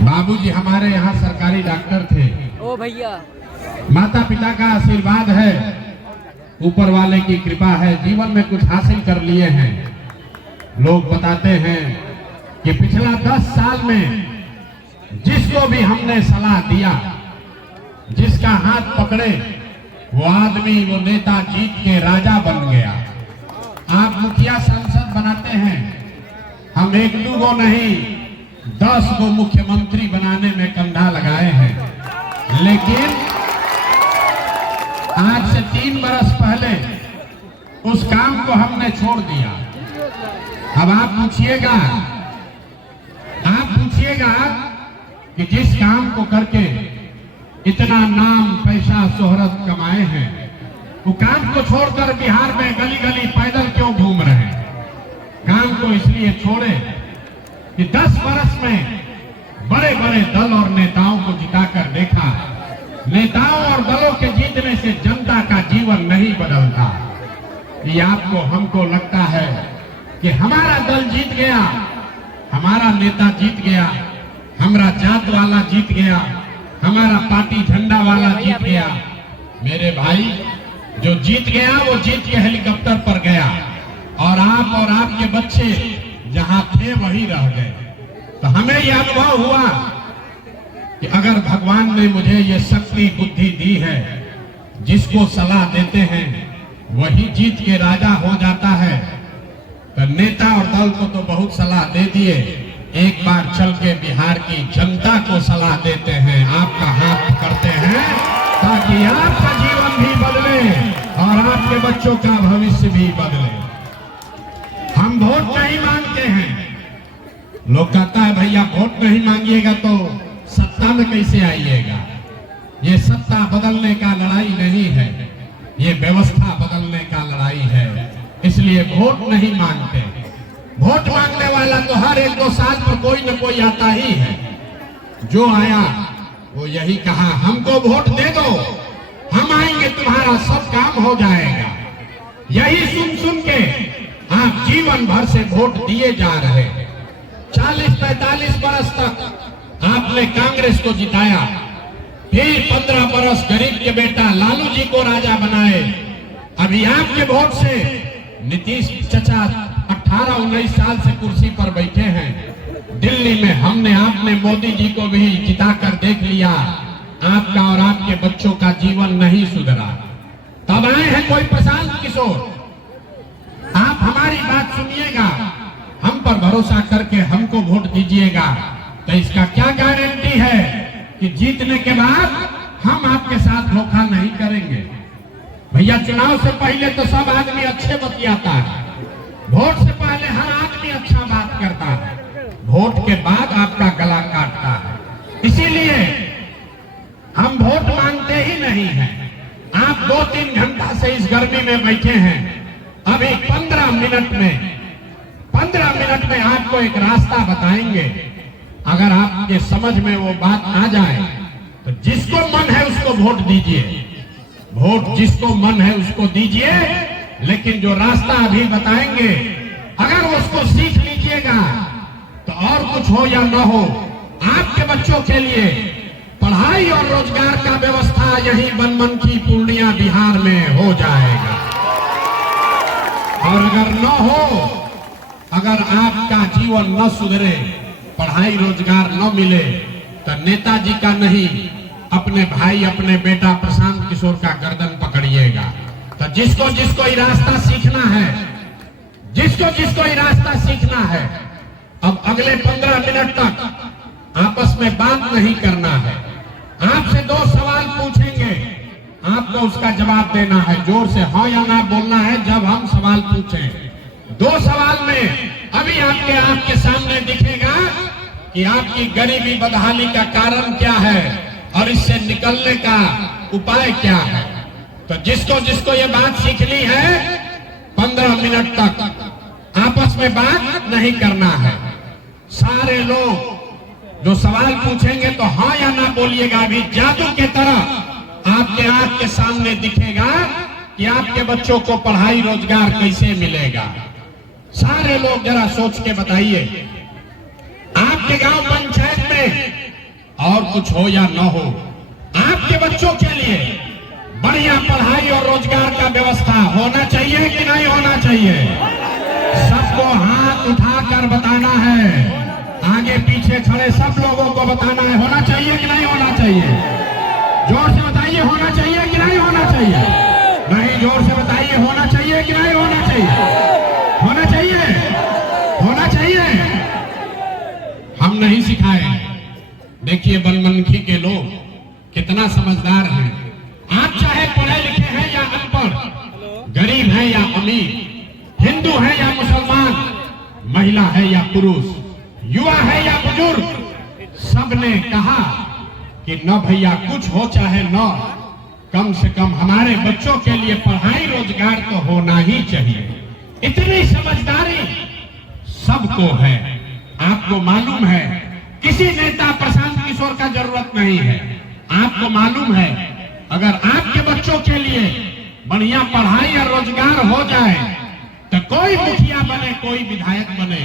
बाबूजी हमारे यहाँ सरकारी डॉक्टर थे। ओ भैया, माता पिता का आशीर्वाद है, ऊपर वाले की कृपा है, जीवन में कुछ हासिल कर लिए हैं। लोग बताते हैं कि पिछला 10 साल में जिसको भी हमने सलाह दिया, जिसका हाथ पकड़े, वो आदमी, वो नेता जीत के राजा बन गया। आप मुखिया सांसद बनाते हैं, हम 1-2 गो नहीं 10 गो मुख्यमंत्री बनाने में कंधा लगाए हैं। लेकिन आज से 3 बरस पहले उस काम को हमने छोड़ दिया। अब आप पूछिएगा कि जिस काम को करके इतना नाम, पैसा, शोहरत कमाए हैं, वो काम को छोड़कर बिहार में गली गली पैदल क्यों घूम रहे हैं? काम को इसलिए छोड़े कि 10 बरस में बड़े बड़े दल और नेताओं को जिताकर देखा, नेताओं और दलों के जीतने से जनता का जीवन नहीं बदलता। ये आपको, हमको लगता है कि हमारा दल जीत गया, हमारा नेता जीत गया, हमारा जात वाला जीत गया, हमारा पार्टी झंडा वाला जीत गया। मेरे भाई, जो जीत गया वो जीत के हेलीकॉप्टर पर गया, और आप और आपके बच्चे जहां थे वहीं रह गए। तो हमें यह अनुभव हुआ कि अगर भगवान ने मुझे ये शक्ति, बुद्धि दी है, जिसको सलाह देते हैं वही जीत के राजा हो जाता है। तो नेता और दल को तो बहुत सलाह दे दिए, एक बार चल के बिहार की जनता को सलाह देते हैं, आपका हाथ पकड़ते हैं, ताकि आपका जीवन भी बदले और आपके बच्चों का भविष्य भी बदले। हम वोट नहीं मांगते हैं। लोग कहता है भैया वोट नहीं मांगिएगा तो सत्ता में कैसे आइएगा? ये सत्ता बदलने का लड़ाई नहीं है, ये व्यवस्था बदलने का लड़ाई है। इसलिए वोट नहीं मांगते। वोट मांगने वाला तो हर 1-2 साल पर कोई न कोई आता ही है। जो आया वो यही कहा, हमको वोट दे दो, हम आएंगे, तुम्हारा सब काम हो जाएगा। यही सुन सुन के आप जीवन भर से वोट दिए जा रहे हैं। 40-45 बरस तक आपने कांग्रेस को जिताया, फिर 15 बरस गरीब के बेटा लालू जी को राजा बनाए। अभी आपके वोट से नीतीश चचा 18-19 साल से कुर्सी पर बैठे हैं। दिल्ली में हमने, आपने मोदी जी को भी जिताकर देख लिया। आपका और आपके बच्चों का जीवन नहीं सुधरा। तब आए हैं कोई प्रशांत किशोर। आप हमारी बात सुनिएगा, हम पर भरोसा करके हमको वोट दीजिएगा, तो इसका क्या गारंटी है कि जीतने के बाद हम आपके साथ धोखा नहीं करेंगे? भैया, चुनाव से पहले तो सब आदमी अच्छे बतियाता है, वोट से पहले हर आदमी अच्छा बात करता है, वोट के बाद आपका गला काटता है। इसीलिए हम वोट मांगते ही नहीं हैं। आप 2-3 घंटा से इस गर्मी में बैठे हैं। अभी 15 मिनट में आपको एक रास्ता बताएंगे। अगर आपके समझ में वो बात आ जाए तो जिसको मन है उसको वोट दीजिए, वोट जिसको मन है उसको दीजिए। लेकिन जो रास्ता अभी बताएंगे, अगर उसको सीख लीजिएगा तो और कुछ हो या न हो, आपके बच्चों के लिए पढ़ाई और रोजगार का व्यवस्था यही बनमनखी पूर्णिया बिहार में हो जाएगा। और अगर न हो, अगर आपका जीवन न सुधरे, पढ़ाई रोजगार न मिले, तो नेताजी का नहीं, अपने भाई, अपने बेटा प्रशांत किशोर का गर्दन पकड़िएगा। तो जिसको जिसको ये रास्ता सीखना है, अब अगले 15 मिनट तक आपस में बात नहीं करना है। आपसे 2 सवाल पूछेंगे, आपको उसका जवाब देना है। जोर से हाँ या ना बोलना है जब हम सवाल पूछें। 2 सवाल में अभी आपके सामने दिखेगा कि आपकी गरीबी बदहाली का कारण क्या है और इससे निकलने का उपाय क्या है। तो जिसको जिसको ये बात सीखनी है, 15 मिनट तक आपस में बात नहीं करना है। सारे लोग जो सवाल पूछेंगे तो हाँ या ना बोलिएगा। अभी जादू के तरह आपके आंख के सामने दिखेगा कि आपके बच्चों को पढ़ाई रोजगार कैसे मिलेगा। सारे लोग जरा सोच के बताइए, आपके गांव पंचायत में और कुछ हो या न हो, आपके बच्चों के लिए बढ़िया पढ़ाई और रोजगार का व्यवस्था होना चाहिए कि नहीं होना चाहिए? सबको हाथ उठाकर बताना है, आगे पीछे खड़े सब लोगों को बताना है, होना चाहिए कि नहीं होना चाहिए? जोर से बताइए, होना चाहिए कि नहीं होना चाहिए? नहीं, जोर से बताइए, होना चाहिए कि नहीं होना चाहिए? होना चाहिए, होना चाहिए। हम नहीं सिखाए। देखिए बनमनखी के लोग कितना समझदार हैं। आप चाहे पढ़े लिखे हैं या अनपढ़, गरीब हैं या अमीर, हिंदू है या मुसलमान, महिला है या पुरुष, युवा है या बुजुर्ग, सबने कहा कि न भैया कुछ हो चाहे न, कम से कम हमारे बच्चों के लिए पढ़ाई रोजगार तो होना ही चाहिए। इतनी समझदारी सबको है। आपको मालूम है किसी नेता प्रशांत किशोर का जरूरत नहीं है। आपको मालूम है अगर आपके बच्चों के लिए बढ़िया पढ़ाई और रोजगार हो जाए तो कोई मुखिया बने, कोई विधायक बने,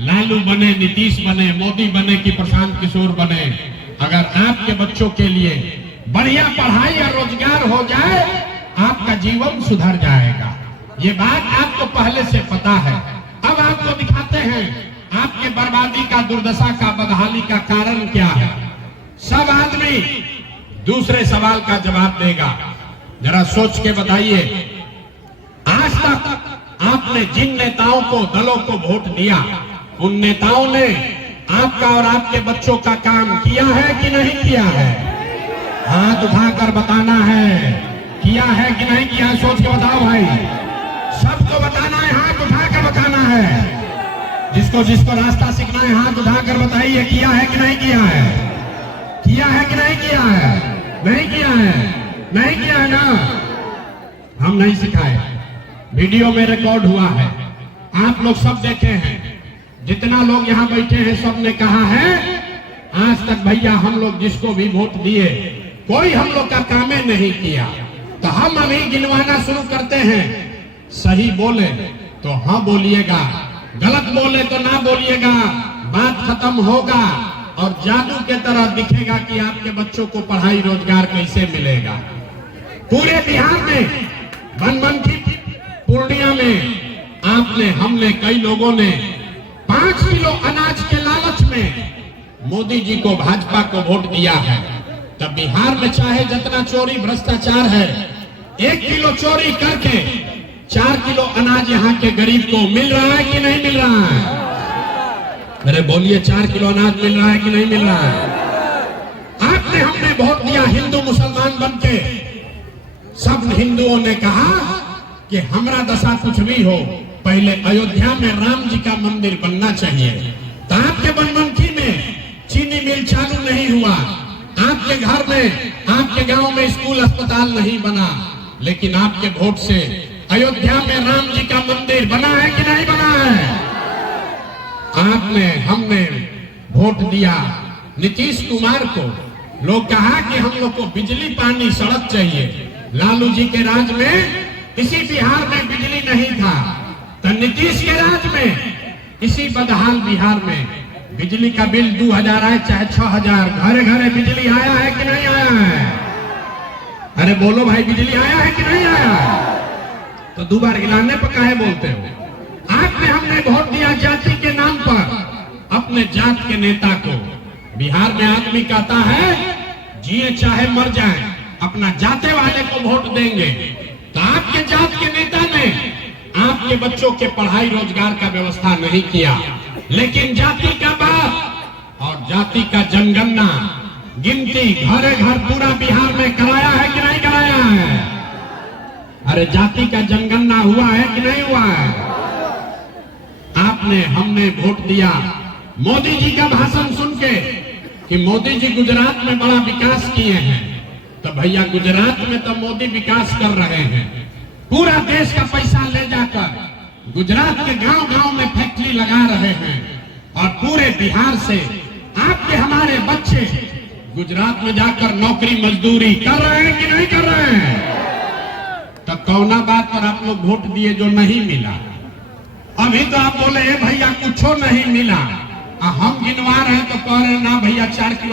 लालू बने, नीतीश बने, मोदी बने कि प्रशांत किशोर बने, अगर आपके बच्चों के लिए बढ़िया पढ़ाई और रोजगार हो जाए आपका जीवन सुधर जाएगा। ये बात आपको पहले से पता है। अब आपको दिखाते हैं आपके बर्बादी का, दुर्दशा का, बदहाली का कारण क्या है। सब आदमी दूसरे सवाल का जवाब देगा। जरा सोच के बताइए, आज तक आपने जिन नेताओं को, दलों को वोट दिया, उन नेताओं ने आपका और आपके बच्चों का काम किया है कि नहीं किया है? हाथ उठाकर बताना है, किया है कि नहीं किया है? सोच के बताओ भाई, सबको बताना है, हाथ उठाकर बताना है। जिसको जिसको रास्ता सीखना है हाथ उठाकर बताइए, किया है कि नहीं किया है? किया है कि नहीं किया है? नहीं किया है, नहीं किया है ना। हम नहीं सिखाए, वीडियो में रिकॉर्ड हुआ है, आप लोग सब देखे हैं। जितना लोग यहाँ बैठे हैं सब ने कहा है आज तक भैया हम लोग जिसको भी वोट दिए कोई हम लोग का कामे नहीं किया। तो हम अभी गिनवाना शुरू करते हैं। सही बोले तो हाँ बोलिएगा, गलत बोले तो ना बोलिएगा, बात खत्म होगा और जादू के तरह दिखेगा कि आपके बच्चों को पढ़ाई रोजगार कैसे मिलेगा। पूरे बिहार में, बनमनखी पूर्णिया में आपने, हमने, कई लोगों ने 5 किलो अनाज के लालच में मोदी जी को, भाजपा को वोट दिया है। तब बिहार में चाहे जितना चोरी भ्रष्टाचार है, 1 किलो चोरी करके 4 किलो अनाज यहाँ के गरीब को मिल रहा है कि नहीं मिल रहा है? अरे बोलिए, 4 किलो अनाज मिल रहा है कि नहीं मिल रहा है? आपने, हमने वोट दिया हिंदू मुसलमान बनके। सब हिंदुओं ने कहा कि हमारा दशा कुछ भी हो, पहले अयोध्या में राम जी का मंदिर बनना चाहिए। तो आपके बनमनखी में चीनी मिल चालू नहीं हुआ, आपके घर में, आपके गांव में स्कूल अस्पताल नहीं बना, लेकिन आपके वोट से अयोध्या में राम जी का मंदिर बना है कि नहीं बना है? आपने, हमने वोट दिया नीतीश कुमार को। लोग कहा कि हम लोग को बिजली, पानी, सड़क चाहिए। लालू जी के राज में इसी बिहार में बिजली नहीं था, तो नीतीश के राज में इसी बदहाल बिहार में बिजली का बिल 2000 आए चाहे 6000, घरे घरे बिजली आया है कि नहीं आया है? अरे बोलो भाई, बिजली आया है कि नहीं आया है? तो 2 बार हिलाने पर काहे बोलते हो? आपने, हमने वोट दिया जाति के नाम पर अपने जात के नेता को। बिहार में आदमी कहता है जिए चाहे मर जाए अपना जाते वाले को वोट देंगे। तो आपके जात के नेता ने आपके बच्चों के पढ़ाई रोजगार का व्यवस्था नहीं किया, लेकिन जाति का बाप और जाति का जनगणना, गिनती घरे घर पूरा बिहार में कराया है कि नहीं कराया है? अरे जाति का जनगणना हुआ है कि नहीं हुआ है? आपने, हमने वोट दिया मोदी जी का भाषण सुन के कि मोदी जी गुजरात में बड़ा विकास किए हैं। तो भैया गुजरात में तो मोदी विकास कर रहे हैं, पूरा देश का पैसा ले जाकर गुजरात के गांव गांव में फैक्ट्री लगा रहे हैं और पूरे बिहार से आपके, हमारे बच्चे गुजरात में जाकर नौकरी मजदूरी कर रहे हैं कि नहीं कर रहे हैं? तो कौना बात पर आप लोग वोट दिए जो नहीं मिला? अभी तो आप बोले भैया कुछ नहीं मिला, हम गिनवा रहे हैं तो कह रहे ना भैया 4 किलो